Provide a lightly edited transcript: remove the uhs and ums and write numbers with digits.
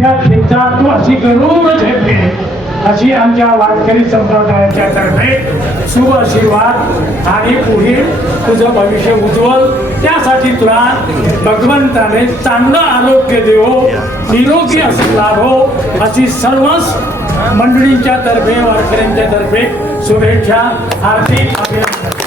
पुण्यात तिचा तू अशी गरुड झेपे अशी आमच्या वारकरी संप्रदायाच्या तर्फे शुभ आशीर्वाद आणि पुढे तुझं भविष्य उज्ज्वल त्यासाठी तुला भगवंताने चांगलं आरोग्य देवो निरोगी असे लाभो अशी सर्वच मंडळींच्या तर्फे वारकऱ्यांच्या तर्फे शुभेच्छा हार्दिक अभिनंदन.